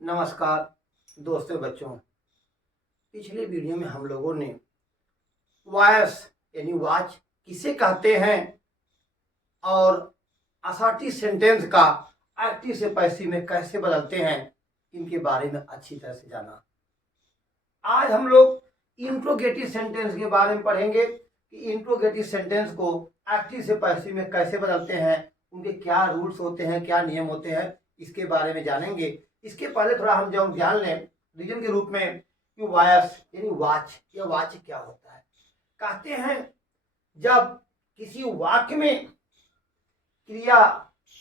नमस्कार दोस्तों बच्चों। पिछले वीडियो में हम लोगों ने वॉयस यानी वॉच किसे कहते हैं और असर्टिव सेंटेंस का एक्टिव से पैसिव में कैसे बदलते हैं इनके बारे में अच्छी तरह से जाना। आज हम लोग इंट्रोगेटिव सेंटेंस के बारे में पढ़ेंगे कि इंट्रोगेटिव सेंटेंस को एक्टिव से पैसिव में कैसे बदलते हैं, उनके क्या रूल्स होते हैं, क्या नियम होते हैं, इसके बारे में जानेंगे। इसके पहले थोड़ा हम जब ध्यान लें रीजन के रूप में कि वॉयस यानी वॉच, यह वॉच क्या होता है। कहते हैं जब किसी वाक्य में क्रिया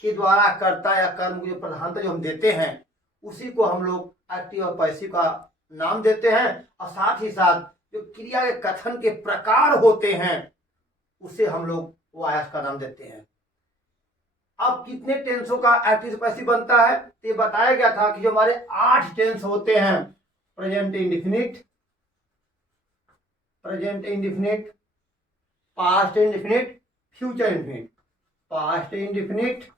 के द्वारा कर्ता या कर्म की जो प्रधानता जो हम देते हैं उसी को हम लोग एक्टिव और पैसिव का नाम देते हैं, और साथ ही साथ जो क्रिया के कथन के प्रकार होते हैं उसे हम लोग वॉयस का नाम देते हैं। अब कितने टेंसों का एक्टिव से पैसिव बनता है तो ये बताया गया था कि जो हमारे 8 टेंस होते हैं, present indefinite, past indefinite, future indefinite. Past indefinite,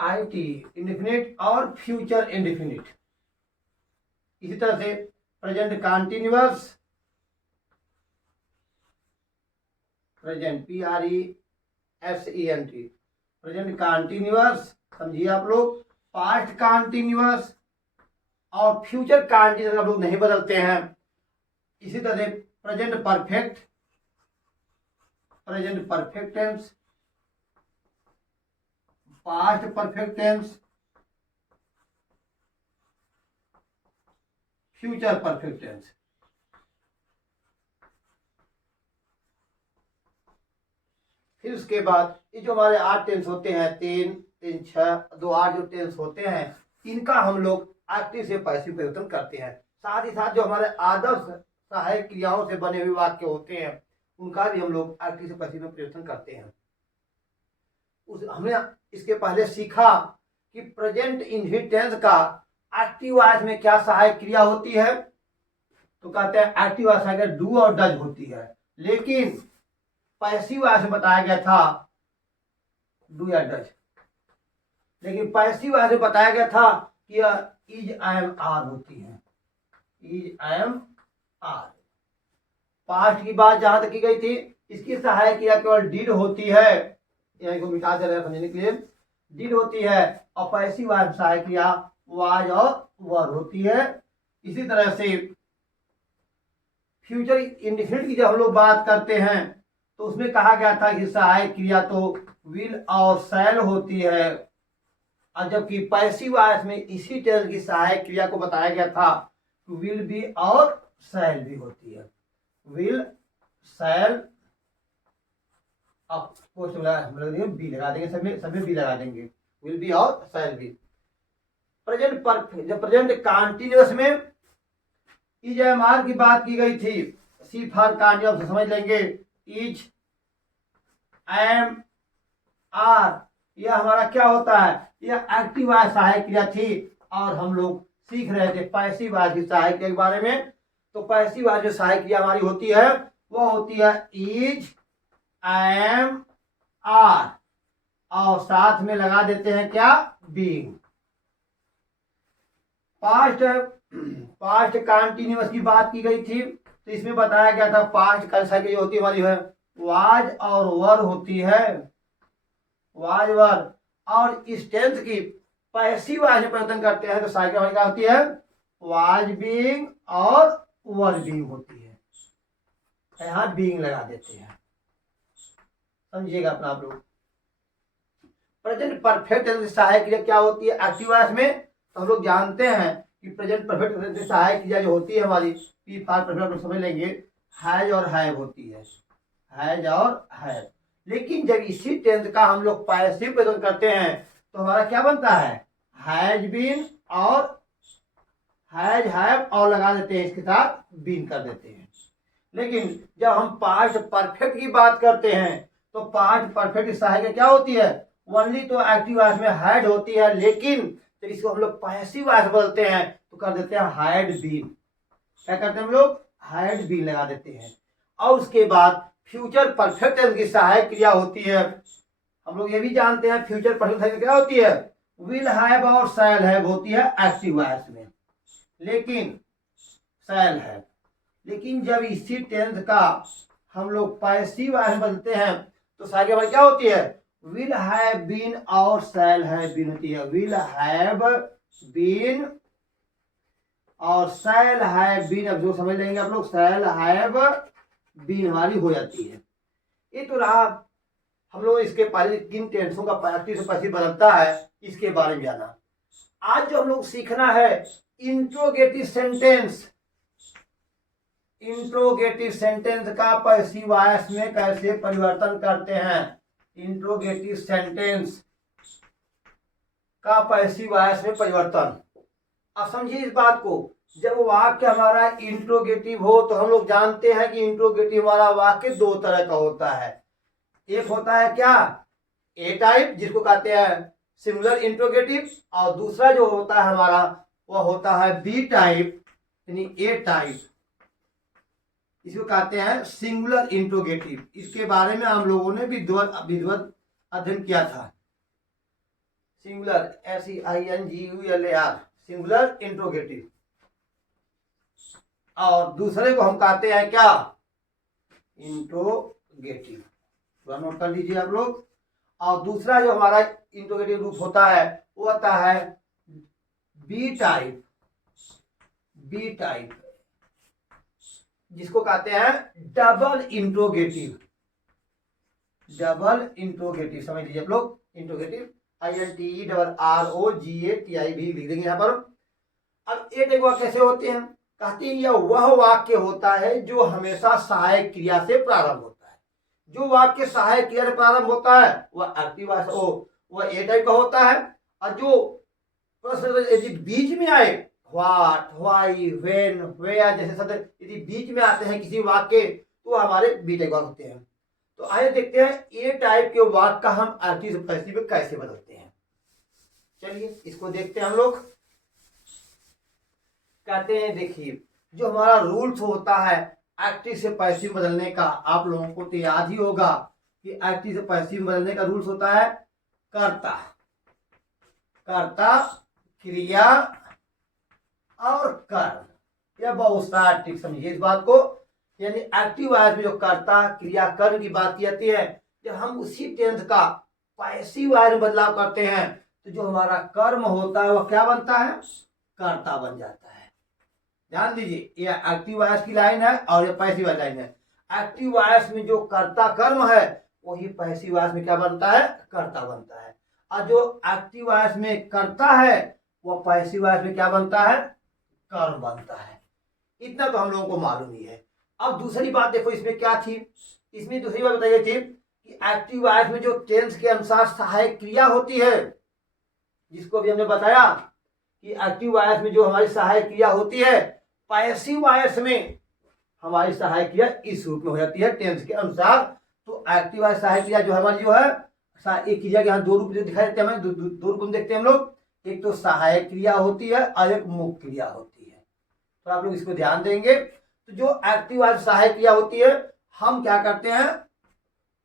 IT indefinite और फ्यूचर इंडेफिनिट। इसी तरह से present continuous, present PRESENT, present continuous, समझिए आप लोग, पास्ट कंटिन्यूअस और फ्यूचर कंटिन्यूअस आप लोग नहीं बदलते हैं। इसी तरह से present perfect tense, past perfect tense, future perfect tense. फिर उसके बाद ये जो हमारे 8 टेंस होते हैं, 3, 3, 6, 2, 8 जो टेंस होते हैं इनका हम लोग एक्टिव से पैसिव परिवर्तन करते हैं। साथ ही साथ जो हमारे आदर्श सहायक क्रियाओं से बने हुए वाक्य होते हैं उनका भी हम लोग एक्टिव से पैसिव में परिवर्तन करते हैं। हमने इसके पहले सीखा कि प्रेजेंट इंडेफिनिट टेंस का एक्टिव वॉइस में क्या सहायक क्रिया होती है, तो कहते हैं एक्टिव वॉइस अगर डू और डज होती है, लेकिन पैसिव वॉइस में बताया गया था डू या डज। लेकिन पैसिव वॉइस में बताया गया था कि यह इज, एम, आर होती है, इज, एम, आर। पास्ट की बात जहां तक की गई थी इसकी सहायक क्रिया केवल डिड होती है, यहाँ को मिटा दे रहे हैं समझने के लिए, डिड होती है, और पैसिव वॉइस में सहायक क्रिया वाज और वर होती है। इसी तरह से फ्यूचर इंडेफिनिट की जब हम लोग बात करते हैं तो उसमें कहा गया था कि सहायक क्रिया तो विल और शैल होती है, और जबकि पैसिव वॉइस में इसी टेंस की सहायक क्रिया को बताया गया था विल बी और शैल भी होती है। विल, शैल, अब बी लगा देंगे, सभी बी लगा देंगे, विल बी और शैल भी। प्रेजेंट परफेक्ट, जब प्रेजेंट कंटिन्यूअस में इज, एम, आर की बात की गई थी, सी फॉर कंटिन्यूअस से समझ लेंगे, इज, एम, आर, यह हमारा क्या होता है, यह एक्टिव वॉइस सहायक क्रिया थी, और हम लोग सीख रहे थे पैसिव वॉइस की सहायक क्रिया के बारे में। तो पैसिव वॉइस जो सहायक क्रिया हमारी होती है वो होती है इज, एम, आर, और साथ में लगा देते हैं क्या, बीइंग। पास्ट कंटिन्यूअस की बात की गई थी तो इसमें बताया गया था पास्ट का सहायक क्रिया होती हमारी है वाज और वर होती है, वाज, वर। और इस टेंस की पैसिव वॉइस में परिवर्तन करते हैं तो सहायक क्रिया क्या होती है, वाज बीइंग और वर बीइंग होती है, यहां बीइंग लगा देते हैं, समझिएगा अपना आप लोग। प्रेजेंट परफेक्ट टेंस की सहायक क्रिया क्या होती है एक्टिव वॉइस में, तो हम लोग जानते हैं कि प्रेजेंट परफेक्ट टेंस की सहायक क्रिया जो होती है हमारी पी फॉर परफेक्ट लोग समझ लेंगे, हैज और हैव होती है, हैज और हैव। लेकिन जब इसी टेंस का हम लोग पैसिव परिवर्तन करते हैं तो हमारा क्या बनता है, हैज बीन और हैज, हैव और लगा देते हैं, इसके साथ बीन कर देते हैं। लेकिन जब हम पास्ट परफेक्ट की बात करते हैं तो पास्ट परफेक्ट की सहायक क्या होती है, ओनली तो एक्टिव वॉइस में हैड होती है, लेकिन तो इसको हम लोग पैसिव वॉइस बोलते हैं तो कर देते हैं हैड बीन। क्या करते हैं हम लोग, हैड बीन लगा देते हैं। और उसके बाद फ्यूचर परफेक्ट टेंस की सहायक क्रिया होती है हम लोग ये भी जानते हैं फ्यूचर परफेक्ट क्या होती है, विल हैव और शैल हैव होती है एक्टिव वॉइस में, लेकिन शैल हैव। लेकिन जब इसी टेंस का हम लोग पैसिव वॉइस बदलते हैं तो सारी बात क्या होती है, विल हैव बीन और शैल हैव बीन होती है। विल हैव बीन और शैल हैव बीन, अब जो समझ लेंगे आप लोग, शैल हैव बीन हमारी हो जाती है। ये तो रहा हम लोग इसके पहले किन टेंसों का पैसिव से पैसिव बदलता है इसके बारे में जाना। आज जो हम लोग सीखना है इंट्रोगेटिव सेंटेंस, इंट्रोगेटिव सेंटेंस का पैसिव वॉइस में कैसे परिवर्तन करते हैं। इंट्रोगेटिव सेंटेंस का पैसिव वॉइस में परिवर्तन। अब समझिए इस बात को, जब वाक्य हमारा इंट्रोगेटिव हो तो हम लोग जानते हैं कि इंट्रोगेटिव हमारा वाक्य दो तरह का होता है। एक होता है क्या, ए टाइप जिसको कहते हैं सिंगुलर इंट्रोगेटिव, और दूसरा जो होता है हमारा वह होता है बी टाइप यानी ए टाइप, इसको कहते हैं सिंगुलर इंट्रोगेटिव। इसके बारे में हम लोगों ने विधिवत अध्ययन किया था। सिंगुलर SEINGULAR सिंगुलर इंट्रोगेटिव, और दूसरे को हम कहते हैं क्या, इंट्रोगेटिव, नोट कर लीजिए आप लोग। और दूसरा जो हमारा इंट्रोगेटिव रूप होता है वो होता है बी टाइप, बी टाइप जिसको कहते हैं डबल इंट्रोगेटिव, डबल इंट्रोगेटिव समझ लीजिए आप लोग। इंट्रोगेटिव INTERROGATI भी लिख देंगे यहाँ पर। अब एक वाक्य कैसे होते हैं, कहते हैं यह वह वाक्य होता है जो हमेशा सहायक क्रिया से प्रारंभ होता है। जो वाक्य सहायक क्रिया से प्रारंभ होता है वह एक्टिव वह ए टाइप का होता है, और जो प्रश्न यदि बीच में आए व्हाट, व्हाई, व्हेन, वेयर जैसे शब्द यदि बीच में आते हैं किसी वाक्य तो हमारे बी टाइप होते हैं। तो आइए देखते हैं ए टाइप के वाक्य का हम एक्टिव से पैसिव में कैसे बदलते हैं। चलिए इसको देखते हैं हम लोग। कहते हैं देखिए जो हमारा रूल्स होता है एक्टिव से पैसिव बदलने का, आप लोगों को तो याद ही होगा कि एक्टिव से पैसिव बदलने का रूल्स होता है कर्ता, कर्ता, क्रिया और कर्म। यह बहुत सारा टिक समझिए इस बात को। यानी एक्टिव वॉइस में जो कर्ता, क्रिया, कर्म की बात की जाती है, जब हम उसी टेंस का पैसिव वॉइस में बदलाव करते हैं तो जो हमारा कर्म होता है वह क्या बनता है, कर्ता बन जाता है। ध्यान दीजिए ये एक्टिव वॉइस की लाइन है और ये पैसिव लाइन है। एक्टिव वॉइस में जो कर्ता कर्म है वही पैसिव वॉइस में क्या बनता है, कर्ता बनता है। और जो एक्टिव वॉइस में कर्ता है वह पैसिव वॉइस में क्या बनता है, कर्म बनता है। इतना तो हम लोगों को मालूम ही है। अब दूसरी बात देखो इसमें क्या थी, इसमें दूसरी बात बताई गई थी कि एक्टिव वॉइस में जो टेंस के अनुसार सहायक क्रिया होती है, जिसको भी हमने बताया कि एक्टिव वॉइस में जो हमारी सहायक क्रिया होती है, पैसिव वॉइस में हमारी सहायक क्रिया इस रूप में हो जाती है टेंस के अनुसार। तो एक्टिव वॉइस सहायक क्रिया जो हमारी जो है, एक क्रिया के यहाँ दो रूप दिखाई देते हैं, दो रूप देखते हैं हम लोग। एक तो सहायक क्रिया होती है और एक मुख्य क्रिया होती है। तो आप लोग इसको ध्यान देंगे। तो जो एक्टिव वॉइस सहायक क्रिया होती है हम क्या करते हैं,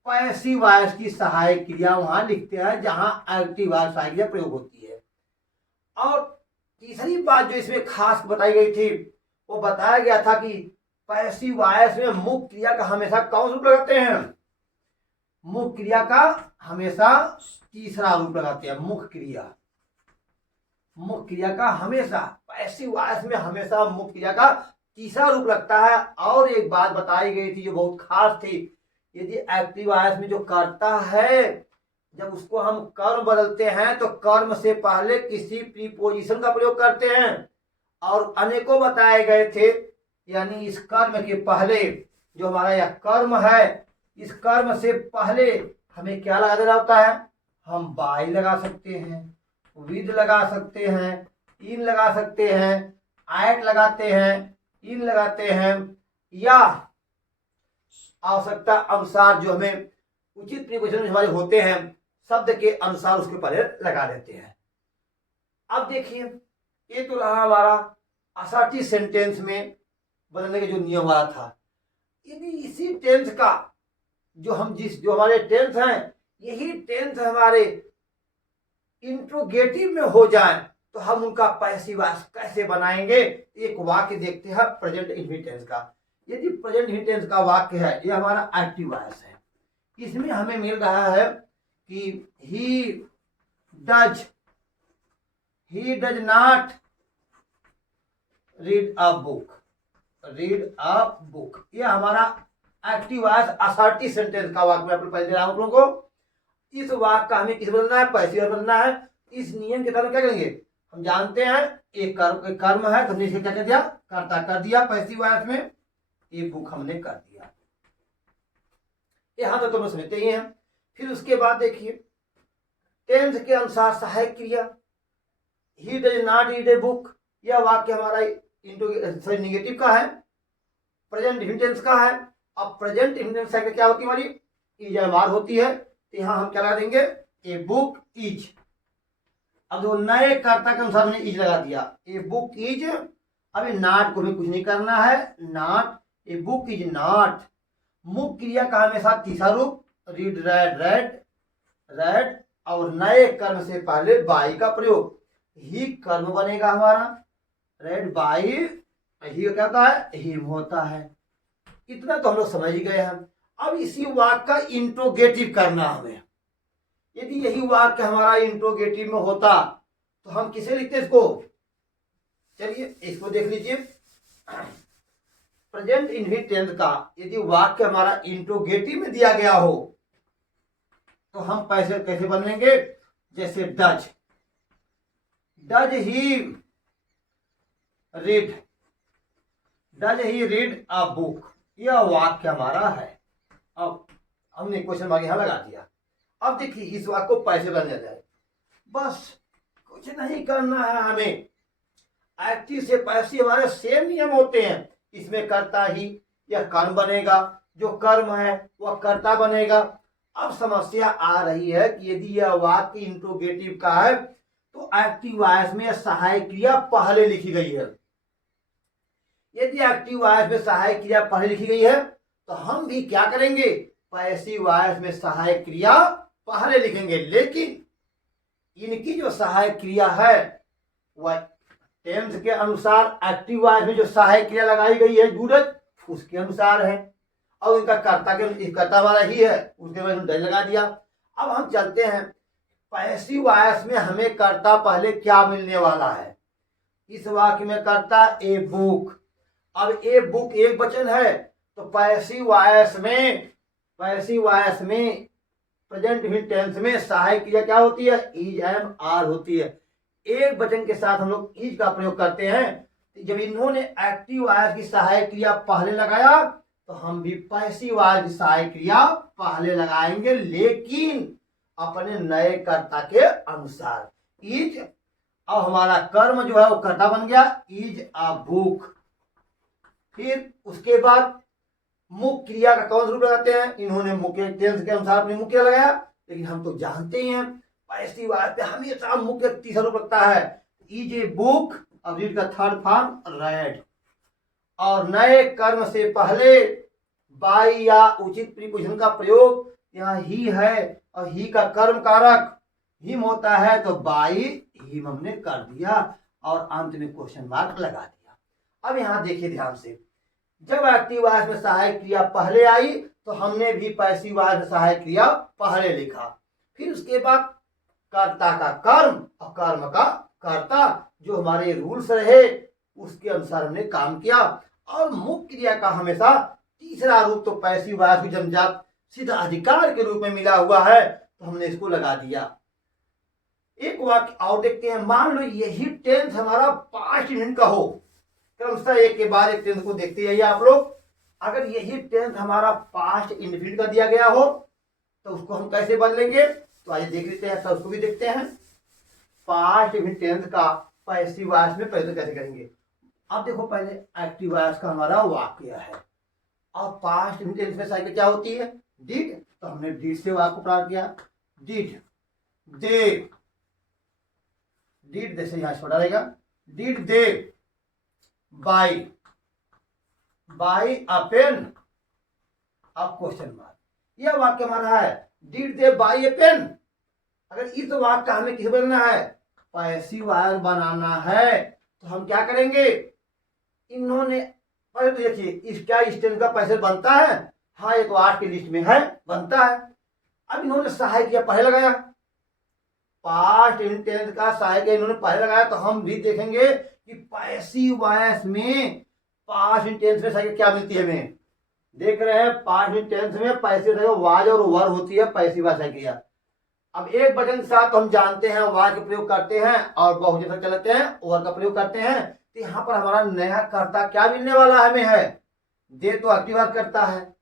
पैसिव वॉइस की सहायक क्रिया वहां लिखते हैं जहां एक्टिव वॉइस सहायक क्रिया प्रयोग होती है। और तीसरी बात जो इसमें खास बताई गई थी वो बताया गया था कि पैसिव वॉइस में मुख्य क्रिया का हमेशा कौन सा रूप लगाते हैं, मुख्य क्रिया का हमेशा तीसरा रूप लगाते हैं। मुख्य क्रिया, मुख्य क्रिया का हमेशा पैसिव वॉइस में हमेशा मुख्य क्रिया का तीसरा रूप लगता है। और एक बात बताई गई थी जो बहुत खास थी, यदि एक्टिव वॉइस में जो कर्ता है जब उसको हम कर्म बदलते हैं तो कर्म से पहले किसी प्रीपोजिशन का प्रयोग करते हैं। और अनेकों बताए गए थे, यानी इस कर्म के पहले जो हमारा यह कर्म है, इस कर्म से पहले हमें क्या लगा देना होता है, हम बाय लगा सकते हैं, विद लगा सकते हैं, इन लगा सकते हैं, एट लगाते हैं, इन लगाते हैं, या आवश्यकता अनुसार जो हमें उचित प्रीपोजिशन हमारे होते हैं शब्द के अनुसार उसके पहले लगा देते हैं। अब देखिए ये तो रहा हमारा असर्टिव सेंटेंस में बदलने के जो नियम वाला था। यदि इसी टेंस का जो हमारे टेंस हैं यही टेंस हमारे इंट्रोगेटिव में हो जाए तो हम उनका पैसिव वॉइस कैसे बनाएंगे। एक वाक्य देखते हैं प्रेजेंट इंडेफिनिट टेंस का। यदि प्रेजेंट इंडेफिनिट टेंस का वाक्य है, ये हमारा एक्टिव वॉइस है, इसमें हमें मिल रहा है कि he does not read a book, ये हमारा एक्टिव वॉइस असर्टिव सेंटेंस का वाक्य मैं आपको पहले दे रहा हूं आप लोगों को। इस वाक्य का हमें किस बदलना है, पैसिव बदलना है। इस नियम के तहत क्या करेंगे, हम जानते हैं एक कर्म है तो हमने इसे क्या कर दिया, कर्ता कर दिया पैसिव वॉइस में, ये बुक हमने कर दिया। यहां तो हम समझते ही हैं। फिर उसके बाद देखिए टेंस के अनुसार सहायक क्रिया, he does not read a book, यह वाक्य हमारा नेगेटिव का है, प्रेजेंट इंडेफिनिट टेंस का है। अब प्रेजेंट इंडेफिनिट टेंस क्या होती है हमारी, इज एम होती है, तो यहां हम क्या लगा देंगे, ए बुक इज। अब जो नए कर्ता के अनुसार हमने इज लगा दिया, ए बुक इज। अब नॉट को हमें कुछ नहीं करना है, not, a book is not. मुख्य क्रिया का हमेशा तीसरा रूप रीड रेड और नए कर्म से पहले बाई का प्रयोग, ही कर्म बनेगा हमारा, रेड बाई, ही क्या होता है, हिम होता है। इतना तो हम लोग समझ ही गए हैं। अब इसी वाक्य का इंट्रोगेटिव करना हमें। यदि यही वाक्य हमारा इंट्रोगेटिव में होता तो हम किसे लिखते इसको, चलिए इसको देख लीजिए। प्रेजेंट इंडेफिनिट टेंस का यदि वाक्य हमारा इंट्रोगेटिव में दिया गया हो तो हम कैसे बदलेंगे, जैसे does he read a book, यह वाक्य हमारा है। अब हमने क्वेश्चन मार्क यहां लगा दिया। अब देखिए इस वाक्य को पैसे बदल जाए, बस कुछ नहीं करना है हमें। एक्टिव से पैसिव हमारे सेम नियम होते हैं, इसमें कर्ता ही यह कर्म बनेगा, जो कर्म है वह कर्ता बनेगा। अब समस्या आ रही है कि यदि यह वाक्य इंट्रोगेटिव का है तो एक्टिव वॉइस में सहायक क्रिया पहले लिखी गई है। यदि एक्टिव वॉइस में सहायक क्रिया पहले लिखी गई है तो हम भी क्या करेंगे, पैसिव वॉइस में सहायक क्रिया पहले लिखेंगे। लेकिन इनकी जो सहायक क्रिया है वह टेंस के अनुसार एक्टिव वॉइस में जो सहायक क्रिया लगाई गई है जुड़त, उसके अनुसार है। और इनका कर्ता हमारा ही है, उसके बाद डज लगा दिया। अब हम चलते हैं पैसिव वॉइस में, हमें कर्ता पहले क्या मिलने वाला है। इस वाक्य में कर्ता ए बुक, अब ए बुक एक वचन है तो पैसिव वॉइस में प्रेजेंट इंडेफिनिट टेंस में सहायक क्रिया क्या होती है, इज एम आर होती है। एक वचन के साथ हम लोग इज का प्रयोग करते हैं। जब इन्होंने एक्टिव वॉइस की सहायक क्रिया पहले लगाया तो हम भी पैसिव वॉइस की सहायक क्रिया पहले लगाएंगे, लेकिन अपने नए कर्ता के अनुसार। इज, अब हमारा कर्म जो है वो कर्ता बन गया, इज अ बुक। फिर उसके बाद मुख्य क्रिया का कौन सा रूप लगाते हैं, इन्होंने मुख्य टेंस के अनुसार अपनी मुख्य क्रिया लगाया। लेकिन हम तो जानते ही हैं पैसिव वॉइस पे हमेशा मुख्य तीसरा रूप लगता है, इज ए बुक। अब रीड का थर्ड फॉर्म रेड, और नए कर्म से पहले बाई या उचित प्रीपोजिशन का प्रयोग, यहाँ ही है और ही का कर्म कारक हिम होता है तो बाई हिम हमने कर दिया और अंत में क्वेश्चन मार्क लगा दिया। अब यहाँ देखिए ध्यान से, जब एक्टिव वॉइस में सहायक क्रिया पहले आई तो हमने भी पैसिव वॉइस में सहायक क्रिया पहले लिखा। फिर उसके बाद कर्ता का कर्म और कर्म का कर्ता, जो हमारे रूल्स रहे उसके अनुसार हमने काम किया। और मुख्य क्रिया का हमेशा तीसरा रूप तो पैसिव वॉइस को जन्मजात सीधा अधिकार के रूप में मिला हुआ है तो हमने इसको लगा दिया। एक वाक्य और देखते हैं, मान लो यही टेंस हमारा पास्ट इंडेफिनिट का हो, क्रमशः एक के बाद एक टेंस को देखते जाइए आप लोग। अगर यही टेंस हमारा पास्ट इंडेफिनिट का दिया गया हो तो उसको हम कैसे बदलेंगे, तो आइए देख लेते हैं, उसको भी देखते हैं। पास्ट इंडेफिनिट टेंस का पैसिव वॉइस में पहले कैसे करेंगे। अब देखो पहले एक्टिव वॉइस का हमारा वाक्य है और पास्ट इंडेफिनिट टेंस में साइकिल क्या होती है, डिड, तो हमने डिड से वाक्य को प्रारंभ किया, डिड दे, डिड जैसे यहां छोटा रहेगा, did they buy a pen, अब क्वेश्चन मार्क। यह वाक्य हमारा है did they buy a pen. अगर इस वाक्य का हमें किसे बनाना है, पैसिव वॉइस बनाना है, तो हम क्या करेंगे, इन्होंने पहले तो देखिए इस क्या इस टेंस का पैसे बनता है, हाँ ये तो 8 की लिस्ट में है, बनता है। अब इन्होंने सहायक किया पहले लगाया, पास्ट इंटेंस का सहायक इन्होंने पहले लगाया, तो हम भी देखेंगे कि पैसिव वॉइस में पास्ट इंटेंस में सहायक क्या मिलती है हमें, देख रहे हैं पास्ट इंटेंस में पैसिव वाज और वर होती है पैसिव वॉइस क्रिया। अब एक वचन के साथ हम जानते हैं वाज का प्रयोग करते हैं और बहुवचन तक चलते हैं वर का प्रयोग करते हैं, तो यहाँ पर हमारा नया कर्ता क्या मिलने वाला हमें है, दे तो एक्टिव वॉइस करता है,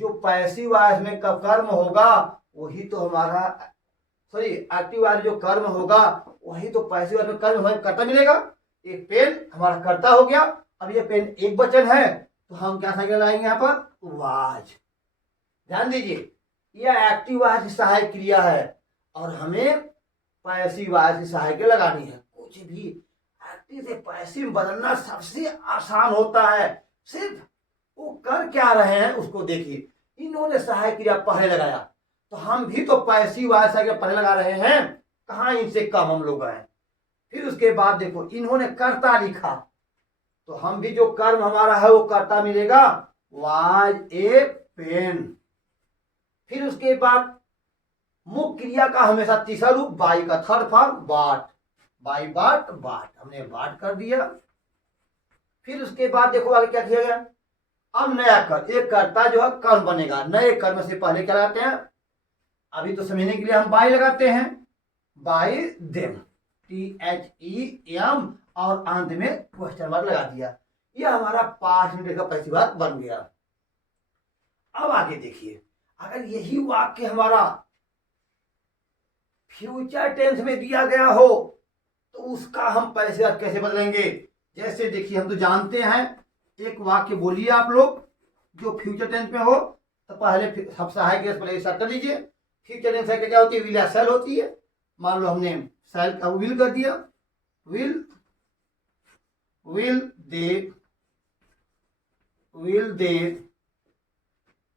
जो पैसिव वॉइस में कर्म होगा वही तो हमारा सॉरी एक्टिव वॉइस जो कर्म होगा वही तो पैसिव वॉइस में कर्म हमें कर्ता मिलेगा। एक पेन हमारा कर्ता हो गया। अब ये पेन एक वचन है तो हम क्या संज्ञा लाएंगे यहाँ पर, वाज। ध्यान दीजिए यह एक्टिव वॉइस की सहायक क्रिया है और हमें पैसिव वॉइस की सहायक लगानी है। कुछ भी एक्टिव से पैसिव बदलना सबसे आसान होता है, सिर्फ वो कर क्या रहे हैं उसको देखिए। इन्होंने सहायक क्रिया पहले लगाया तो हम भी तो पैसिव वॉइस पहले लगा रहे हैं, कहाँ इनसे कम हम लोग हैं। फिर उसके बाद देखो इन्होंने कर्ता लिखा तो हम भी जो कर्म हमारा है वो कर्ता मिलेगा, वाज ए पेन। फिर उसके बाद मुख्य क्रिया का हमेशा तीसरा रूप, बाई का थर्ड फॉर्म बाट, बाई बाट बाट, हमने बाट कर दिया। फिर उसके बाद देखो आगे क्या किया गया, अब नया कर, एक कर्ता जो है कर्म बनेगा, नए कर्म से पहले क्या लगाते हैं, अभी तो समझने के लिए हम बाई लगाते हैं, बाई देम, THEM और अंत में क्वेश्चन मार्क लगा दिया। यह हमारा 5 मिनट का पैसिव वॉइस बन गया। अब आगे देखिए अगर यही वाक्य हमारा फ्यूचर टेंस में दिया गया हो तो उसका हम पैसिव वॉइस कैसे बदलेंगे। जैसे देखिए हम तो जानते हैं, एक वाक्य बोलिए आप लोग जो फ्यूचर टेंस में हो, तो पहले सब सहायक के पहले सर्च कर लीजिए। फ्यूचर टेंस है क्या होती है, विल या शैल होती है। मान लो हमने शैल का विल कर दिया, will they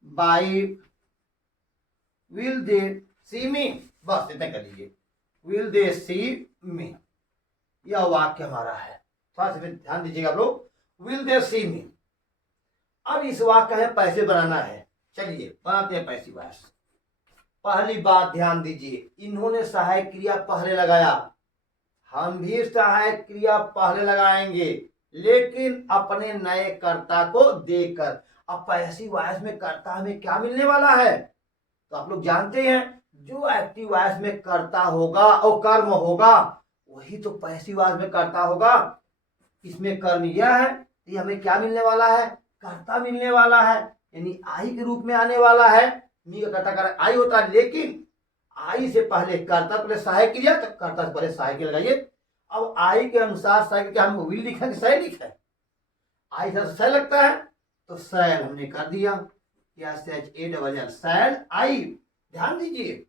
by will they see me, बस इतना कर लीजिए, विल दे सी मी, यह वाक्य हमारा है। थोड़ा सा ध्यान दीजिएगा आप लोग, विल दे सी मी। अब इस वाक्य है पैसे बनाना है, चलिए बनाते हैं पैसिव वॉइस। पहली बात ध्यान दीजिए, इन्होंने सहायक क्रिया पहले लगाया, हम भी सहायक क्रिया पहले लगाएंगे लेकिन अपने नए कर्ता को देकर। अब पैसिव वॉइस में कर्ता हमें क्या मिलने वाला है, तो आप लोग जानते हैं जो एक्टिव वॉइस में कर्ता होगा और कर्म होगा वही तो पैसिव वॉइस में कर्ता होगा। इसमें कर्म यह है, ये हमें क्या मिलने वाला है, कर्ता मिलने वाला है, यानी आई के रूप में आने वाला है। मी का कर्ता कर आई होता है, लेकिन आई से पहले कर्ता पहले सहायक क्रिया, तो कर्ता से पहले सहायक लगाइए। अब आई के अनुसार सहायक क्या हम विल लिखा कि सह लिखा है, आई से सह लगता है तो सैल हमने कर दिया, क्या SHALL सैल आई। ध्यान दीजिए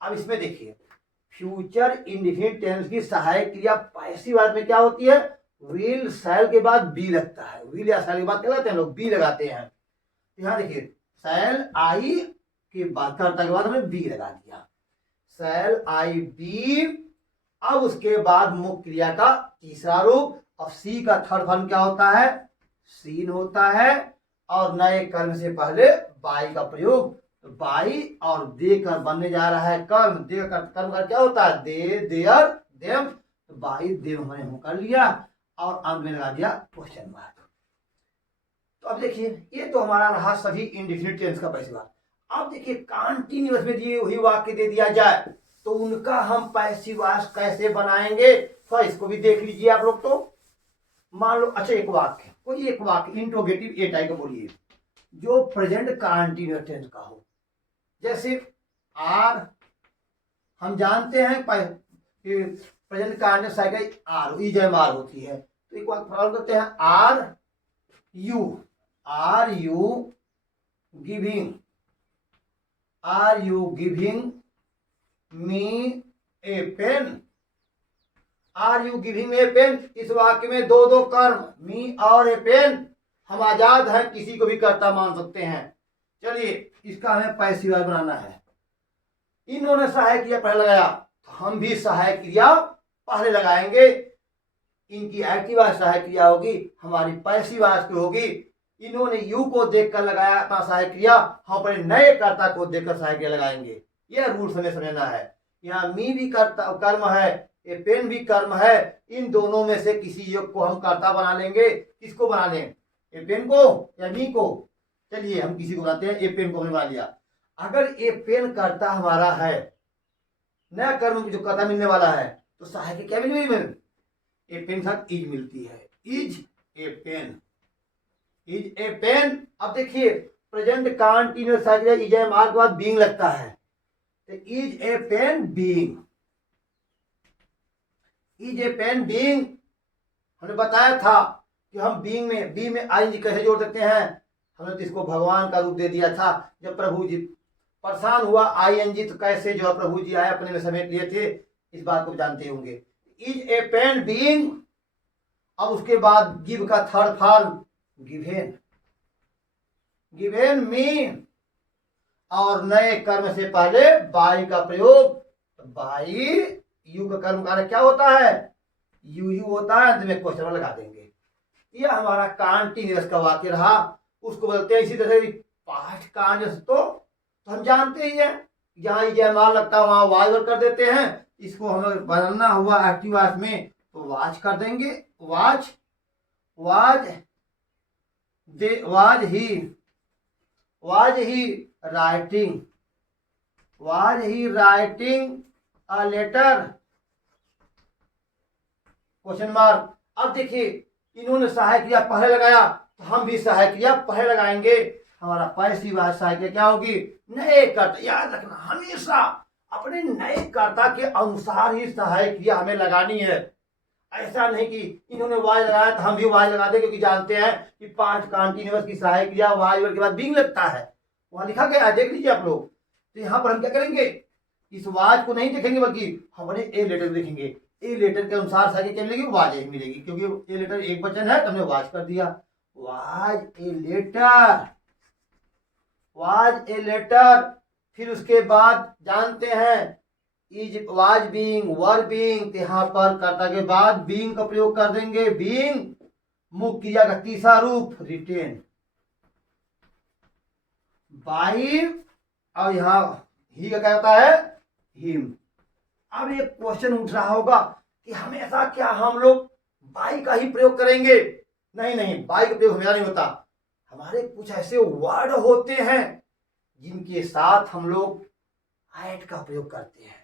अब इसमें देखिए फ्यूचर इंडेफिनिट टेंस की सहायक क्रिया पैसिव वॉइस में क्या होती है, विल शैल के बाद बी लगता है, विल या शैल के बाद क्या लगाते हैं लोग, बी लगाते हैं। यहाँ देखिए शैल आई के बाद कर्ता के बाद हमने बी लगा दिया, शैल आई बी। अब उसके बाद मुख्य क्रिया का तीसरा रूप, और सी का थर्ड फॉर्म क्या होता है, सीन होता है, और नए कर्म से पहले बाई का प्रयोग, तो बाई और दे कर बनने जा रहा है कर्म, दे कर्म का क्या होता है, दे देयर देम, तो बाई देम हमने कर लिया और अंत में लगा दिया क्वेश्चन मार्क। तो अब देखिए ये तो हमारा रहा सभी इंडेफिनिट टेंस का पैसिव वॉइस। अब देखिए कंटीन्यूअस में दिए वही वाक्य दे दिया जाए तो उनका हम पैसिव वॉइस कैसे बनाएंगे, तो इसको भी देख लीजिए आप लोग। तो मान लो अच्छा एक वाक्य, कोई एक वाक्य इंट्रोगेटिव ए टाइप का बोलिए जो प्रेजेंट कंटीन्यूअस टेंस का हो। जैसे आर, हम जानते हैं present continuous cycle R E जय मार होती है, तो एक वाक्य प्रारंभ करते हैं, are you giving me a pen, are you giving a pen. इस वाक्य में दो दो कर्म, मी और ए पेन, हम आजाद हैं, किसी को भी कर्ता मान सकते हैं। चलिए इसका हमें पैसिव वॉइस बनाना है। इन्होंने सहायक क्रिया पहले लगाया तो हम भी सहायक क्रिया पहले लगाएंगे। इनकी एक्टिव वाच सहायक क्रिया होगी, हमारी पैसिव वाच की होगी। इन्होंने यू को देखकर लगाया अपना सहायक क्रिया, हम अपने नए कर्ता को देखकर सहायक क्रिया लगाएंगे। यह रूल हमें समझना है। यहाँ मी भी कर्म है, ये पेन भी कर्म है। इन दोनों में से किसी योग को हम कर्ता बना लेंगे। किसको बना लें, ए पेन को या मी को? चलिए हम किसी को बनाते हैं, ए पेन को हमने बना लिया। अगर ए पेन कर्ता हमारा है, नया कर्म जो कर्ता मिलने वाला है, तो सहायक क्या मिल गई? ए पेन के साथ इज मिलती है, is a pen, is a pen. अब देखिए present continuous is am are के बाद बीइंग लगता है, तो is a pen being, is a pen being. हमने बताया था कि हम बीइंग में बी में आई कैसे जोड़ सकते हैं। हमने तो इसको भगवान का रूप दे दिया था। जब प्रभु जी परेशान हुआ आईएनजी, तो कैसे जो प्रभु जी आए अपने में समेट लिए थे, इस बात को जानते होंगे। Is a pen being. अब उसके बाद गिव का third form given, given me. और नए कर्म से पहले बाई का प्रयोग, बाई यू का कर्म कार्य क्या होता है? यू होता है, अंत में क्वेश्चन लगा देंगे। यह हमारा कंटीन्यूअस का वाक्य रहा। उसको बोलते हैं इसी तरह से पास्ट कंटीन्यूअस, तो हम जानते ही हैं जहां जयमाल लगता है वहां वाज कर देते हैं। इसको हमें बदलना हुआ एक्टिव वाच में तो वाच कर देंगे, वाच, was they, was he writing, was he writing a letter, question mark. अब देखिए इन्होंने सहायक क्रिया पहले लगाया तो हम भी सहायक क्रिया पहले लगाएंगे। हमारा पैसिव वाच सहायक क्रिया क्या होगी? नए कर्ता। याद रखना हमेशा अपने नए कर्ता के अनुसार ही सहायक क्रिया हमें लगानी है। ऐसा नहीं कि इन्होंने वाज लगाया तो हम भी वाज लगा दें, क्योंकि जानते हैं कि पांच कंटीन्यूअस की सहायक क्रिया वाज के बाद बीइंग लगता है, वहां लिखा गया है, देख लीजिए आप लोग। तो यहाँ पर हम क्या करेंगे, इस वाज को नहीं देखेंगे बल्कि हमने ए लेटर देखेंगे। ए लेटर के अनुसार सहायक क्या मिलेगी? वाज एक मिलेगी, क्योंकि ए लेटर एक वचन है तो हमने वाज कर दिया। Was a letter, was a letter. फिर उसके बाद जानते हैं is was being, were being, यहाँ पर कर्ता के बाद बीइंग का प्रयोग कर देंगे। बीइंग मुख्य क्रिया का तीसरा रूप रिटेन, बाई, और यहाँ ही का क्या होता है? हिम। अब ये क्वेश्चन उठ रहा होगा कि हमेशा क्या हम लोग बाई का ही प्रयोग करेंगे? नहीं नहीं, बाई का प्रयोग हमेशा नहीं होता। हमारे कुछ ऐसे वर्ड होते हैं जिनके साथ हम लोग एट का प्रयोग करते हैं,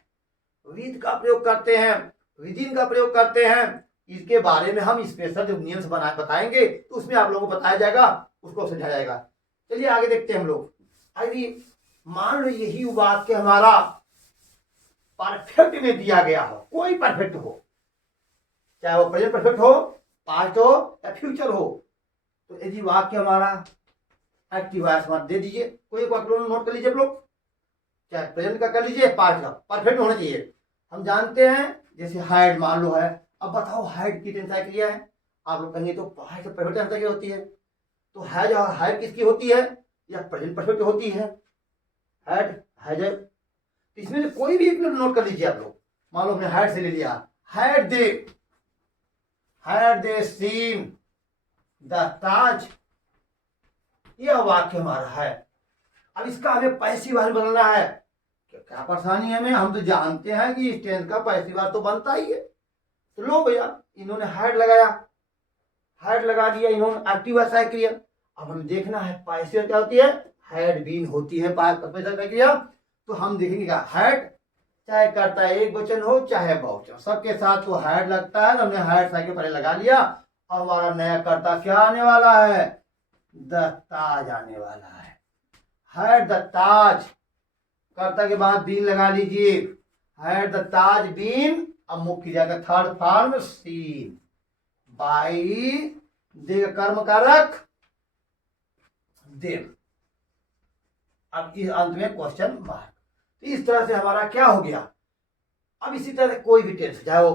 विद का प्रयोग करते हैं, विदिन का प्रयोग करते हैं। इसके बारे में हम स्पेशल जो नियम्स बताएंगे तो उसमें आप लोगों को बताया जाएगा, उसको समझाया जाएगा। चलिए आगे देखते हैं हम लोग। अभी मान लो यही वाक्य हमारा परफेक्ट में दिया गया हो, कोई परफेक्ट हो, चाहे वो प्रेजेंट परफेक्ट हो, पास्ट हो या फ्यूचर हो। तो यदि वाक्य हमारा एक्टिव वॉइस मत दे दीजिए, कोई एक वाक्य नोट कर लीजिए आप लोग, चाहे प्रेजेंट का कर लीजिए, पास्ट का, परफेक्ट होना चाहिए। हम जानते हैं जैसे हाइड मान लो है, अब बताओ हाइड की टेंस क्रिया है। आप लोग कहेंगे तो पास्ट परफेक्ट टेंस क्रिया होती है, तो हैज और हाइड किसकी होती है? या प्रेजेंट परफेक्ट होती है? हैड, हैजर। इसमें से कोई भी एक नोट कर लीजिए आप लोग। मान लो हमने हैड से ले लिया, हैड दे सीन द ताज, यह वाक्य हमारा है। अब इसका हमें पैसिव वाच बदलना है। क्या परेशानी है हमें? हम तो जानते हैं कि इस टेंस का पैसिव वाच तो बनता ही है। तो लो भैया, इन्होंने हैड लगाया, हैड लगा दिया इन्होंने, एक्टिव वाच सहायक क्रिया। अब हमें देखना है पैसिव क्या होती है? हैड बीन होती है पैसिव क्रिया। तो हम देखेंगे क्या, हैड चाहे करता है एक वचन हो चाहे बहुवचन, सबके साथ तो हैड लगता है। तो हमने हैड सहायक पहले लगा लिया। और हमारा नया कर्ता क्या आने वाला है? द ताज आने वाला है। हैड द ताज, कर्ता के बाद बीन लगा लीजिए, हैड द ताज बीन। अब मुख्य क्रिया का थर्ड फॉर्म सीन, बाई दे कर्म कारक देम। अब इस अंत में क्वेश्चन मार्क। तो इस तरह से हमारा क्या हो गया। अब इसी तरह से कोई भी टेंस, चाहे वो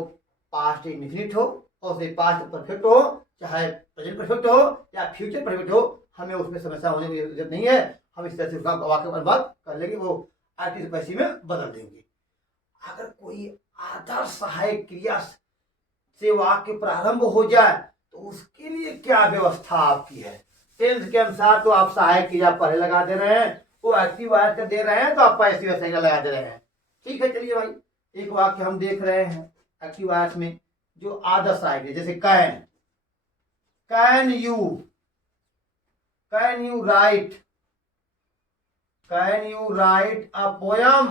पास्ट इंडेफिनिट हो और उसमें पास्ट परफेक्ट हो, चाहे प्रेजेंट परफेक्ट हो या फ्यूचर परफेक्ट हो, हमें उसमें समस्या होने की जरूरत नहीं है। हम इस तरह से उसका वाक्य बर्बाद कर लेंगे। वो आर्टिकल पैसिव में बदल देंगे। अगर कोई आदर्श सहायक क्रिया से वाक्य प्रारंभ हो जाए तो उसके लिए क्या व्यवस्था आपकी है? टेंस के अनुसार तो आप सहायक क्रिया पहले लगा दे रहे हैं, वो एक्टिव वॉइस का दे रहे हैं तो आप पैसिव वॉइस लगा दे रहे हैं। ठीक है, चलिए भाई एक वाक्य हम देख रहे हैं एक्टिव वॉइस में जो आदर्श सहायक है, जैसे can you right a poem,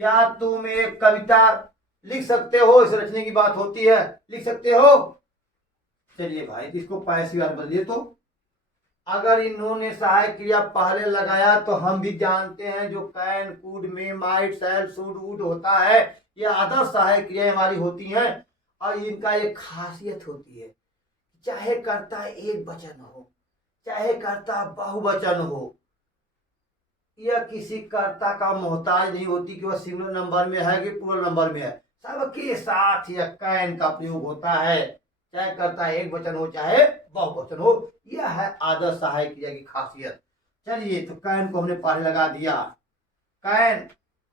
क्या तुम एक कविता लिख सकते हो? इस रचने की बात होती है, लिख सकते हो। चलिए भाई इसको पैसिव वॉइस बदलिए। तो अगर इन्होंने सहायक क्रिया पहले लगाया तो हम भी जानते हैं जो can, could, may, might, shall, should, would होता है, ये आदर्श सहायक क्रियाएं हमारी होती हैं और इनका एक खासियत होती है, चाहे कर्ता एक वचन हो चाहे कर्ता बहुवचन हो, यह किसी कर्ता का मोहताज नहीं होती कि वह सिंगुलर नंबर में है कि प्लूरल नंबर में है, सबके साथ यह कैन का प्रयोग होता है, चाहे कर्ता एक वचन हो चाहे बहुवचन हो। यह है आदर्श सहायक क्रिया की खासियत। चलिए तो कैन को हमने पहले लगा दिया, कैन।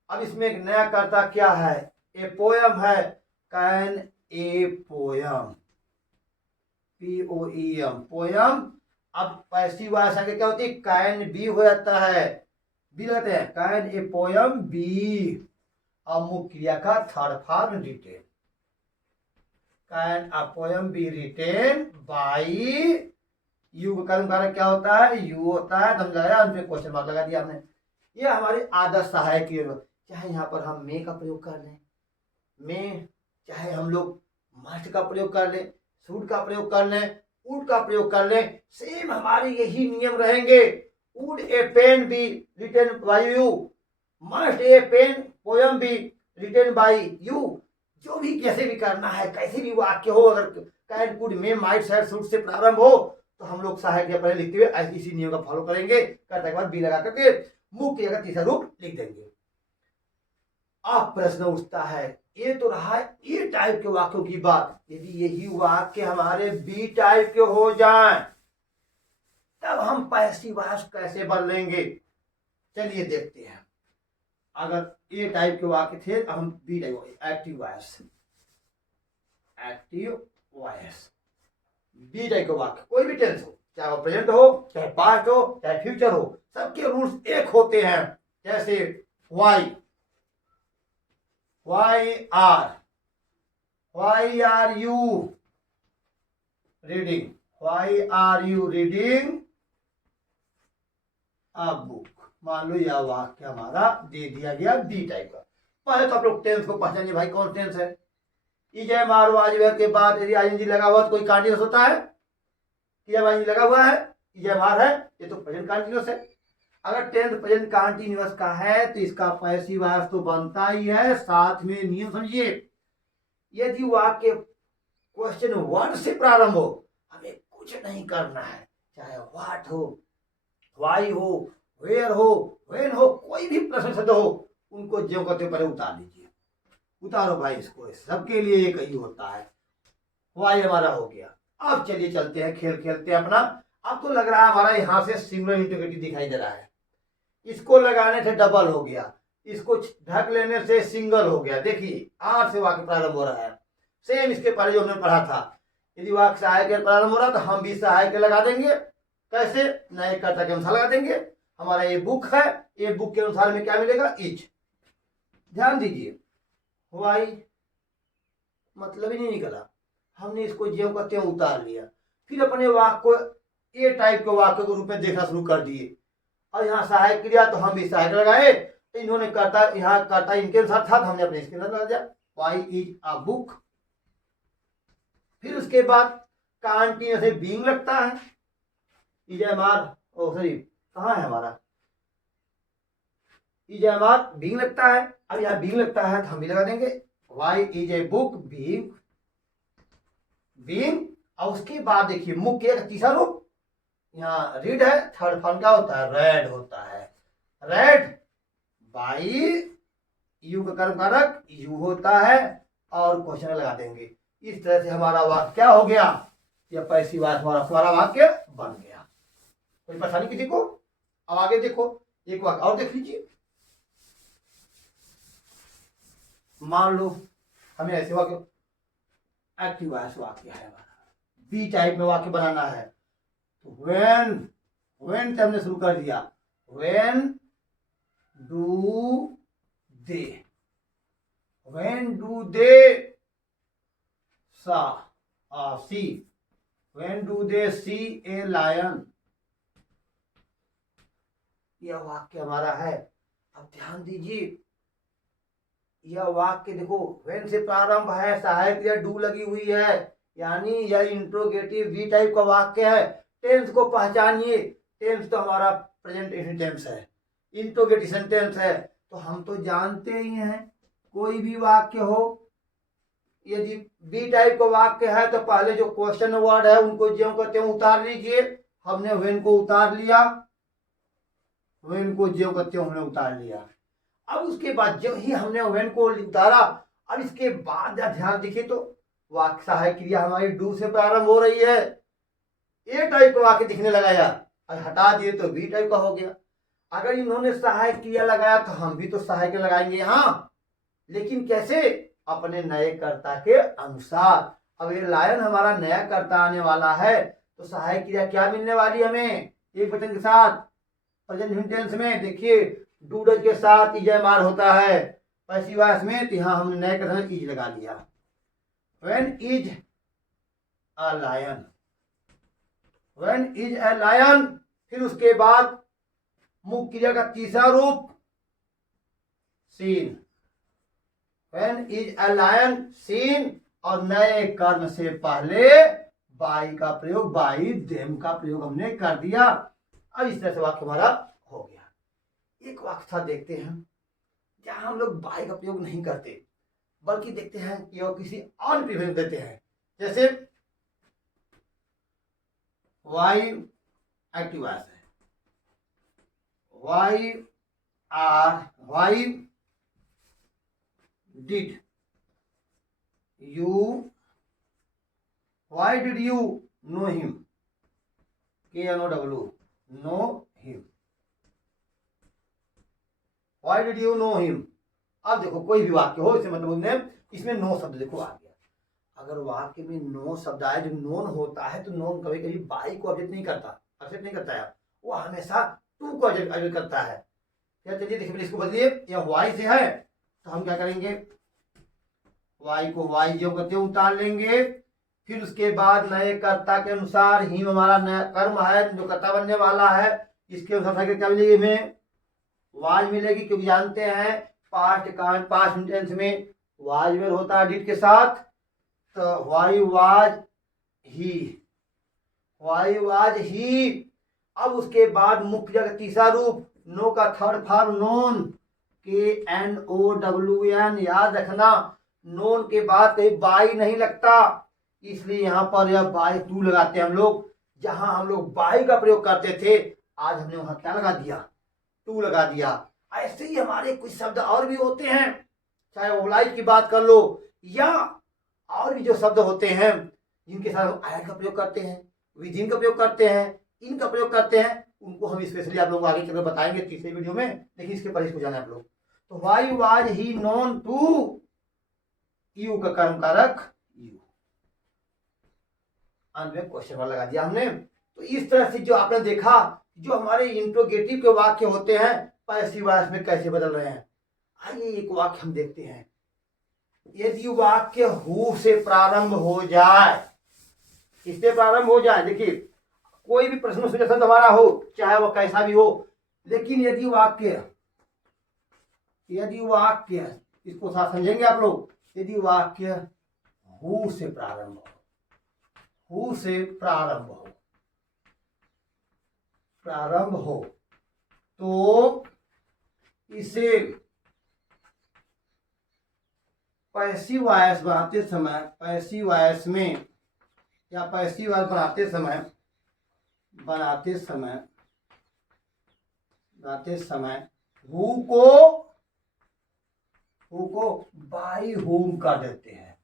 अब इसमें एक नया कर्ता क्या है? ए पोयम है, can a poem, POEM poem. अब पैसिव वॉइस आगे क्या होती है? कैन बी हो जाता है, बी लगाते हैं, कैन ए पोयम बी। अब मुख्य क्रिया का third form written, can a poem be written by you का कर्म कारक क्या होता है? यू होता है, समझ आया? उनपे क्वेश्चन मार्क लगा दिया हमने। ये हमारे आदर्श सहायक क्रिया, चाहे यहाँ पर हम मे का प्रयोग कर लें, में, चाहे हम लोग मस्ट का प्रयोग कर लें, शुड का प्रयोग कर लें, वुड का प्रयोग कर लें, सेम हमारे यही नियम रहेंगे। Would a pen be written by you, must a pen poem be written by you. जो भी कैसे भी करना है, कैसे भी वाक्य हो, अगर can, could, may, might, shall, should से प्रारंभ हो तो हम लोग सहायक क्रिया पहले लिखते हुए इसी नियम का फॉलो करेंगे, करने के बाद बी लगा करके मुख्य क्रिया का तीसरा रूप लिख देंगे। अब प्रश्न उठता है, ये तो रहा ए टाइप के वाक्यों की बात, यदि यही वाक्य हमारे बी टाइप के हो जाएं तब हम पैसिव वॉइस कैसे बदलेंगे? चलिए देखते हैं। अगर ए टाइप के वाक्य थे हम B type, active voice B type के वाक्य, कोई भी टेंस हो, चाहे वो प्रेजेंट हो चाहे पास्ट हो चाहे फ्यूचर हो, सबके रूल्स एक होते हैं। जैसे why are you reading, a book. मान लो यह वाक्य हमारा दे दिया गया बी टाइप का। पहले तो आप लोग टेंस को पहचानिए भाई, कौन टेंस है। इजे मारो आज के बाद यदि आईएनजी लगा हुआ तो कोई कंटीन्यूअस होता है? आईएनजी लगा हुआ है, इजे मार है, ये तो प्रेजेंट कंटीन्यूअस है। अगर टेंस प्रेजेंट कंटीन्यूअस का है तो इसका पैसिव वॉइस तो बनता ही है, साथ में नियम समझिए। यदि वाक्य क्वेश्चन वर्ड से प्रारंभ हो, हमें कुछ नहीं करना है, चाहे व्हाट हो, वाई हो, वेयर हो, व्हेन हो, कोई भी प्रश्न शब्द हो, उनको ज्यों करते पहले उतार लीजिए। उतारो भाई इसको, सबके लिए एक ही होता है। वाई हमारा हो गया। अब चलिए चलते हैं, खेल खेलते हैं अपना। अब तो लग रहा है हमारा यहाँ से सिंगुलर इंटीग्रेटिव दिखाई दे रहा है, इसको लगाने से डबल हो गया, इसको ढक लेने से सिंगल हो गया। देखिए आर से वाक्य प्रारंभ हो रहा है, सेम इसके पहले जो हमने पढ़ा था। यदि वाक्य सहायक के प्रारंभ हो रहा है तो हम भी सहायक लगा देंगे। कैसे? नए कर्ता के अनुसार लगा देंगे। हमारा ये बुक है, ये बुक के अनुसार में क्या मिलेगा? इज। ध्यान दीजिए, वाई मतलब ही नहीं निकला, हमने इसको ज्यों का त्यों उतार लिया, फिर अपने वाक्य को ए टाइप के वाक्य के रूप में देखना शुरू कर दिए। और यहाँ सहायक क्रिया तो हम भी सहायक लगाए, तो इन्होंने करता, यहाँ करता इनके अनुसार था तो हमने अपने इसके अंदर लगा दिया, वाई इज अ बुक। फिर उसके बाद कांटीन्यूअस से बीइंग लगता है, इज एमआर, ओ सॉरी कहाँ है हमारा, इज एमआर बीइंग लगता है। अब यहाँ बीइंग लगता है तो हम भी लगा देंगे, why is a book being. और उसके बाद देखिए मुख्य का तीसरा रूप, यहाँ रीड है, थर्ड फॉर्म क्या होता है? रेड होता है, रेड बाई यू का कर्म कारक यू होता है, और क्वेश्चन लगा देंगे। इस तरह से हमारा वाक्य क्या हो गया? यह पैसिव वॉइस हमारा वाक्य बन गया। कोई परेशानी किसी को? अब आगे देखो, एक वाक्य और देख लीजिए। मान लो हमें ऐसे वाक्य, एक्टिव वॉइस वाक्य है हमारा, बी टाइप में वाक्य बनाना है। तो व्हेन से हमने शुरू कर दिया, when do they, when do they see, when do they see a lion, यह वाक्य हमारा है। अब ध्यान दीजिए, यह वाक्य देखो व्हेन से प्रारंभ है, सहायक क्रिया डू लगी हुई है, यानी यह इंट्रोगेटिव वी टाइप का वाक्य है। टेंस को पहचानिए, टेंस तो हमारा प्रेजेंट टेंस है, इंट्रोगेटिव सेंटेंस है। तो हम तो जानते ही हैं, कोई भी वाक्य हो, यदि बी टाइप का वाक्य है तो पहले जो क्वेश्चन वर्ड है उनको ज्यों करते हैं उतार लीजिए। हमने व्हेन को उतार लिया, व्हेन को ज्यों करते हैं हमने उतार लिया। अब उसके बाद जब ही हमने व्हेन को उतारा, अब इसके बाद ध्यान देखिए तो वाक्य सहायक क्रिया हमारी डू से प्रारंभ हो रही है। ए टाइप का वाक्य दिखने लगा यार, और हटा दिए तो बी टाइप का हो गया। अगर इन्होंने सहायक क्रिया लगाया तो हम भी तो सहायक लगाएंगे, हाँ, लेकिन कैसे? अपने नए कर्ता के अनुसार। अब ये लायन हमारा नया कर्ता आने वाला है, तो सहायक क्रिया क्या मिलने वाली हमें एक वचन के साथ प्रेजेंट टेंस में? देखिए डू डज के साथ इजमार होता है पैसिव वॉइस में, तो यहां हमने नए कर्ता में इज लगा दिया। When is a lion, when is a lion, फिर उसके बाद मुख्य क्रिया का तीसरा रूप seen, when is a lion seen, और नए कर्म से पहले बाई का प्रयोग, बाई देम का प्रयोग हमने कर दिया। अब इस तरह से वाक्य हमारा हो गया। एक वाक्य था, देखते हैं, जहां हम लोग बाई का प्रयोग नहीं करते, बल्कि देखते हैं कि वो किसी और प्रीफरेंस देते हैं। जैसे वाई एक्टिव वॉइस है, why did you, why did you know him, KNOW, know him, why did you know him। अब देखो कोई भी वाक्य हो, इसे मतलब इसमें नो शब्द देखो आ गया। अगर वाक्य में नो शब्द आए, जब नोन होता है तो नोन कभी कभी बाई को ऑब्जेक्ट नहीं करता, एक्सेप्ट नहीं करता है, वो हमेशा टू को ऑब्जेक्ट करता है। क्या चलिए देखिए, इसको बदलिए, या वाई से है तो हम क्या करेंगे, वाई को वाई जो करते उतार लेंगे। फिर उसके बाद नए कर्ता के अनुसार ही हमारा नया कर्म है जो कर्ता बनने वाला है, इसके अनुसार क्या मिलेगी, हमें वाज मिलेगी, क्योंकि जानते हैं पास्ट टेंस में वाज में होता है डिड के साथ। तो वाई वाज ही। अब उसके बाद मुख्य जगह तीसरा रूप नो का थर्ड फॉर्म नोन, KNOWN, याद रखना नोन के बाद कहीं बाई नहीं लगता, इसलिए यहां पर यह बाई टू लगाते हैं हम लोग। जहां हम लोग बाई का प्रयोग करते थे, आज हमने वहां क्या लगा दिया, टू लगा दिया। ऐसे ही हमारे कुछ शब्द और भी होते हैं, चाहे ओलाई की बात कर लो, या और भी जो शब्द होते हैं जिनके साथ हम आया का प्रयोग करते हैं, विदिन का प्रयोग करते हैं, इनका प्रयोग करते हैं, उनको हम स्पेशली आप लोग आगे चलकर बताएंगे तीसरे वीडियो में, लेकिन इसके पर इसको जाना आप लोग। तो why was he known to you का कर्म कारक यू, अंत में क्वेश्चन मार्क लगा दिया हमने। तो इस तरह से जो आपने देखा, जो हमारे इंट्रोगेटिव के वाक्य होते हैं पैसिव वॉइस में कैसे बदल रहे हैं। आइए एक वाक्य हम देखते हैं। यदि वाक्य हु से प्रारंभ हो जाए, इससे प्रारंभ हो जाए, देखिए कोई भी प्रश्न सूचक हमारा हो, चाहे वो कैसा भी हो, लेकिन यदि वाक्य इसको साथ समझेंगे आप लोग, यदि वाक्य हु से प्रारंभ हो तो इसे पैसिव वॉइस बनाते समय हु को बाई होम कर देते हैं,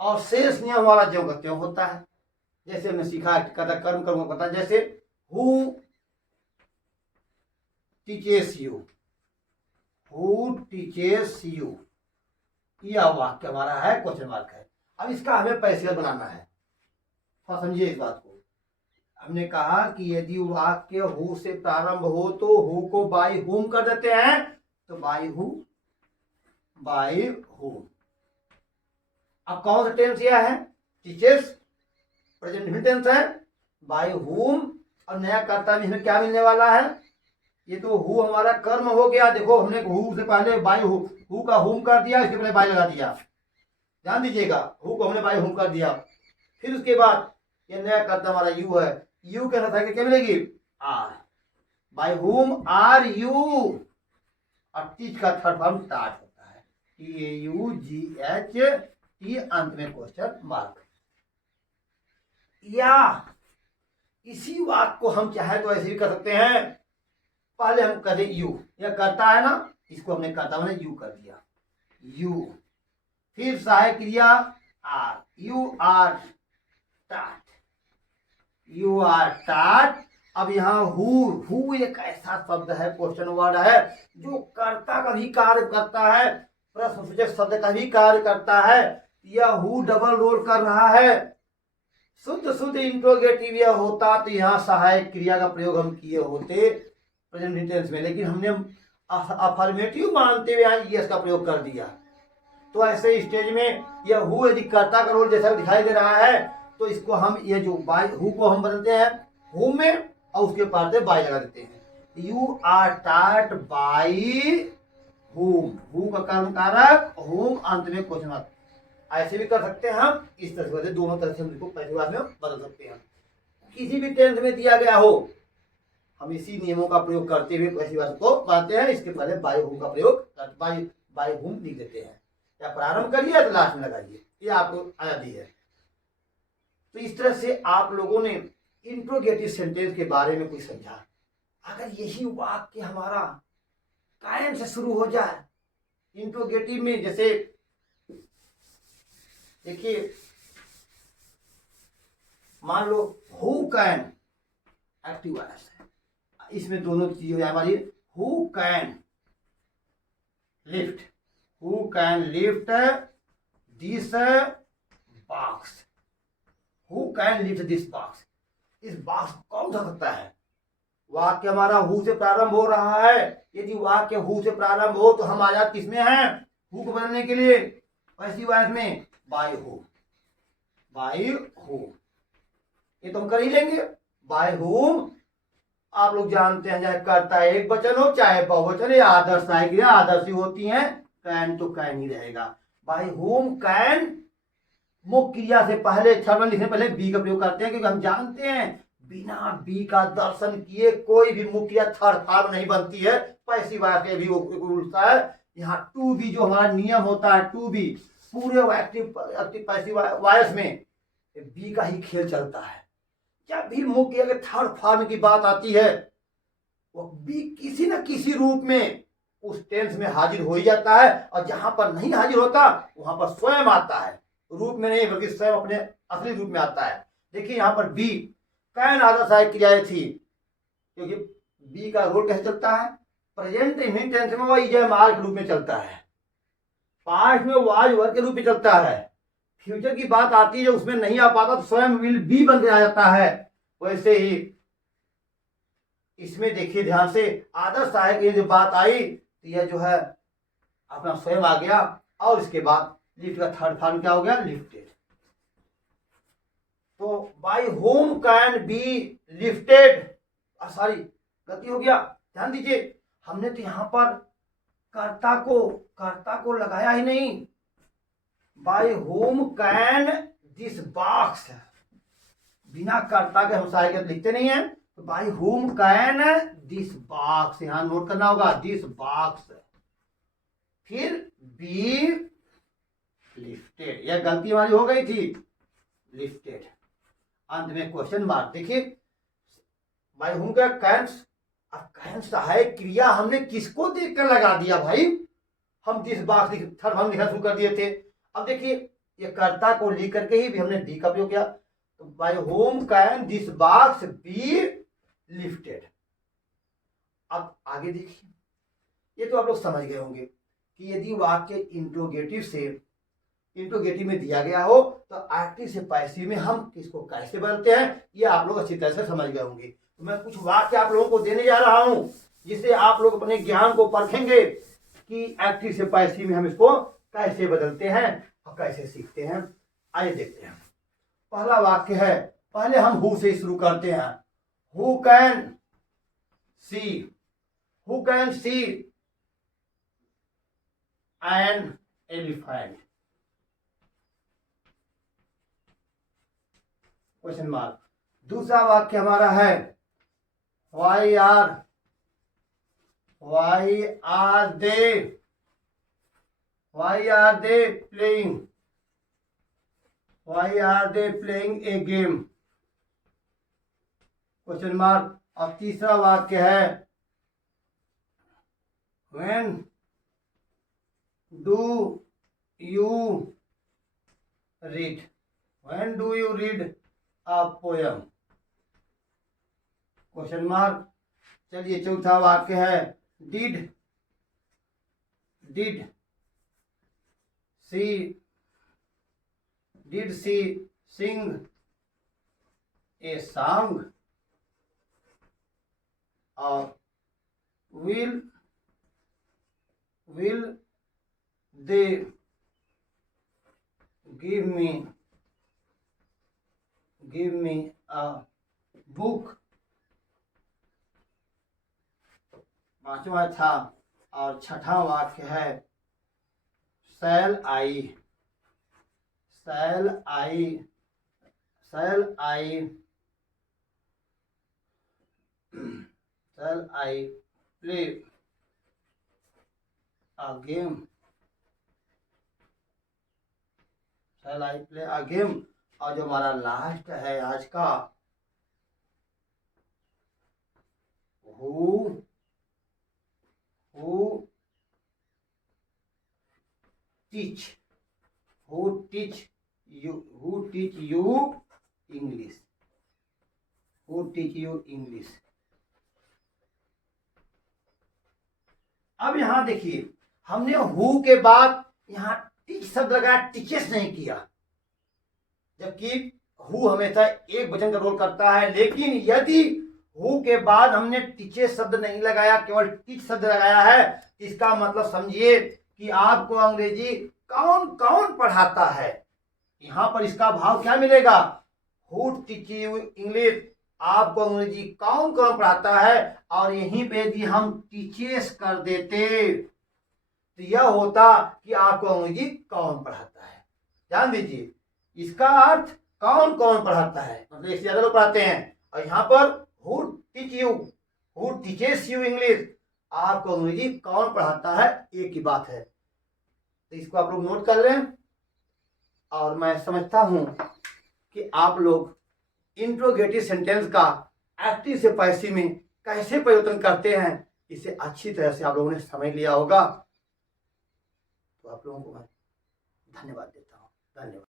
और शेष नियम हमारा जो करते होता है। जैसे हमने सीखा कथा कर्म कर्म को पता, जैसे who teaches you, who teaches you, यह वाक्य हमारा है, क्वेश्चन मार्क है। अब इसका हमें पैसेज बनाना है, थोड़ा समझिए इस बात को। हमने कहा कि यदि वाक्य हु से प्रारंभ हो तो हु को बाय हुम कर देते हैं, तो बाय हु, बाय हुम। अब कौन सा टेंस यह है? टीचर्स, प्रेजेंट टेंस है, बाय हुम, और नया कर्ता भी हमें क्या मिलने वाला है? ये तो हु हमारा कर्म हो गया। देखो हमने हु से पहले बाय हु का हुम कर दिया, इसके पहले बाय लगा दिया, ध्यान दीजिएगा, हु को हमने बाय हुम कर दिया। फिर उसके बाद ये नया कर्ता हमारा यू है, यू के साथ क्या मिलेगी? Are, by whom are you, और टीच का थर्ड फॉर्म टाट होता है, TAUGH, अंत में क्वेश्चन मार्क। या इसी वाक्य को हम चाहे तो ऐसे भी कर सकते हैं, पहले हम करें यू, यह करता है ना, इसको हमने करता हमने यू कर दिया, यू, फिर सहायक क्रिया आर, यू आर टाट, यू आर टाट। अब यहाँ हु एक ऐसा शब्द है, क्वेश्चन वर्ड है, जो कर्ता का भी कार्य करता है, प्रश्नसूचक शब्द का भी कार्य करता है। यह हु डबल रोल कर रहा है। शुद्ध शुद्ध इंट्रोगेटिव यह होता तो यहाँ सहायक क्रिया का प्रयोग हम किए होते प्रेजेंट टेंस में, लेकिन हमने अफर्मेटिव मानते हुए यहाँ यस का प्रयोग कर दिया। तो ऐसे स्टेज में यह हु यदि कर्ता का रोल जैसा दिखाई दे रहा है, तो इसको हम ये जो बाय हु को हम बदलते हैं हु में, और उसके पास बाय लगा देते हैं, यू आर टाट बाय हुम, हु का कर्म कारक, हुम अंत में क्वेश्चन मार्क। ऐसे भी कर सकते हैं हम, इस तरह से दोनों तरह से हम इसको पैसेज में बदल सकते हैं। किसी भी टेंस में दिया गया हो, हम इसी नियमों का प्रयोग करते हुए पैसेज को बनाते हैं। इसके पहले बाय हुम का प्रयोग बाय हुम लिख देते हैं, या प्रारंभ करिए या तो लास्ट में लगाइए, ये आपको आजादी है। तो इस तरह से आप लोगों ने इंट्रोगेटिव सेंटेंस के बारे में कुछ समझा। अगर यही वाक्य हमारा कैन से शुरू हो जाए इंट्रोगेटिव में, जैसे देखिए मान लो हु कैन एक्टिव वॉइस है, इसमें दोनों चीज हो जाए हमारी, who can lift, who can lift this box, who can lift this box, इस बॉक्स कौन उठा सकता है? वाक्य हमारा हु से प्रारंभ हो रहा है। यदि वाक्य हु से प्रारंभ हो तो हम आजाद किसमें हैं? हु को बदलने के लिए पैसिव वॉइस में बाय हु, बाय हु, ये तो हम कर ही लेंगे। बाय हुम आप लोग जानते हैं, चाहे कर्ता एक वचन हो चाहे बहुवचन, या आदर्श क्रिया आदर्श ही होती हैं, कैन तो कैन ही रहेगा। बाय हुम कैन मुख्य क्रिया से पहले छात्र लिखने पहले बी का प्रयोग करते हैं, क्योंकि हम जानते हैं बिना बी का दर्शन किए कोई भी मुख्य क्रिया थर्ड फॉर्म नहीं बनती है। पैसिव वॉइस के भी उल्टा है। यहाँ टू बी जो हमारा नियम होता है, टू बी पूरे एक्टिव पैसिव वॉइस में बी का ही खेल चलता है। जब भी मुख्य के थर्ड फॉर्म की बात आती है, वो बी किसी न किसी रूप में उस टेंस में हाजिर हो ही जाता है, और जहां पर नहीं हाजिर होता वहां पर स्वयं आता है, रूप में नहीं बल्कि स्वयं अपने असली रूप में आता है। देखिए यहाँ पर बी कैन आदर्श सहायक क्रियाएं थी, क्योंकि बी का रोल कैसे चलता है? प्रेजेंट इंडेफिनिट टेंस में वो इजमाल के रूप में चलता है, पास्ट में वाज वर्ग के रूप में चलता है। फ्यूचर की बात आती है उसमें नहीं आ पाता तो स्वयं विल बी बन के आ जाता है। वैसे ही इसमें देखिए ध्यान से, आदर्श सहायक ये जो बात आई तो यह जो है अपना स्वयं आ गया, और इसके बाद लिफ्ट का थर्ड फॉर्म क्या हो गया? लिफ्टेड। तो by whom can be lifted, sorry गलती हो गया, ध्यान दीजिए, हमने तो यहां पर कर्ता को लगाया ही नहीं। By whom can this box, बिना कर्ता के हम सहायक लिखते नहीं है, तो by whom can this box, यहां नोट करना होगा, दिस बॉक्स, फिर बी लिफ्टेड, यह गलती हमारी हो गई थी, लिफ्टेड, अंत में क्वेश्चन मार्क। देखिए बाय होम का कैंस, अब कैन सहायक क्रिया हमने किसको देखकर लगा दिया भाई? हम दिस बॉक्स थर्ड हम लिखना शुरू कर दिए थे। अब देखिए ये कर्ता को लिख करके ही भी हमने डी का प्रयोग किया, by whom can this box be lifted. अब आगे देखिए, ये तो आप लोग समझ गए होंगे कि यदि वाक्य इंट्रोगेटिव में दिया गया हो तो एक्टिव से पैसिव में हम किसको कैसे बदलते हैं, ये आप लोग अच्छी तरह से समझ गए होंगे। तो मैं कुछ वाक्य आप लोगों को देने जा रहा हूं जिससे आप लोग अपने ज्ञान को परखेंगे कि एक्टिव से पैसिव में हम इसको कैसे बदलते हैं और कैसे सीखते हैं। आइए देखते हैं। पहला वाक्य है, पहले हम हु से शुरू करते हैं। Who can see an elephant, question mark. दूसरा वाक्य हमारा है, why are they playing a game, question mark. अब तीसरा वाक्य है, when do you read a poem, question mark. चलिए चौथा वाक्य है, did she sing a song, और will they give me a book, पांचवा था। और छठा वाक्य है, शैल आई प्ले अ गेम, और जो हमारा लास्ट है आज का, हु टीच यू इंग्लिश। अब यहां देखिए, हमने हु के बाद यहां टीच शब्द लगाया, टीचेस नहीं किया, जबकि हु हमेशा एक वचन का रोल करता है। लेकिन यदि हु के बाद हमने टीचेस शब्द नहीं लगाया, केवल टीच शब्द लगाया है, इसका मतलब समझिए कि आपको अंग्रेजी कौन कौन पढ़ाता है। यहां पर इसका भाव क्या मिलेगा, हु टीच यू इंग्लिश, आपको अंग्रेजी कौन कौन पढ़ाता है। और यहीं पे यदि हम टीचेस कर देते तो यह होता कि आपको अंग्रेजी कौन पढ़ाता है। ध्यान दीजिए, इसका अर्थ कौन कौन पढ़ाता है, मतलब इससे ज्यादा लोग पढ़ाते हैं। और यहाँ पर हु टीचेस यू इंग्लिश, आपको अंग्रेजी कौन पढ़ाता है, एक ही बात है। तो इसको आप लोग नोट कर लें। और मैं समझता हूं कि आप लोग इंट्रोगेटिव सेंटेंस का एक्टिव से पैसिव में कैसे परिवर्तन करते हैं, इसे अच्छी तरह से आप लोगों ने समझ लिया होगा। तो आप लोगों को मैं धन्यवाद देता हूं। धन्यवाद।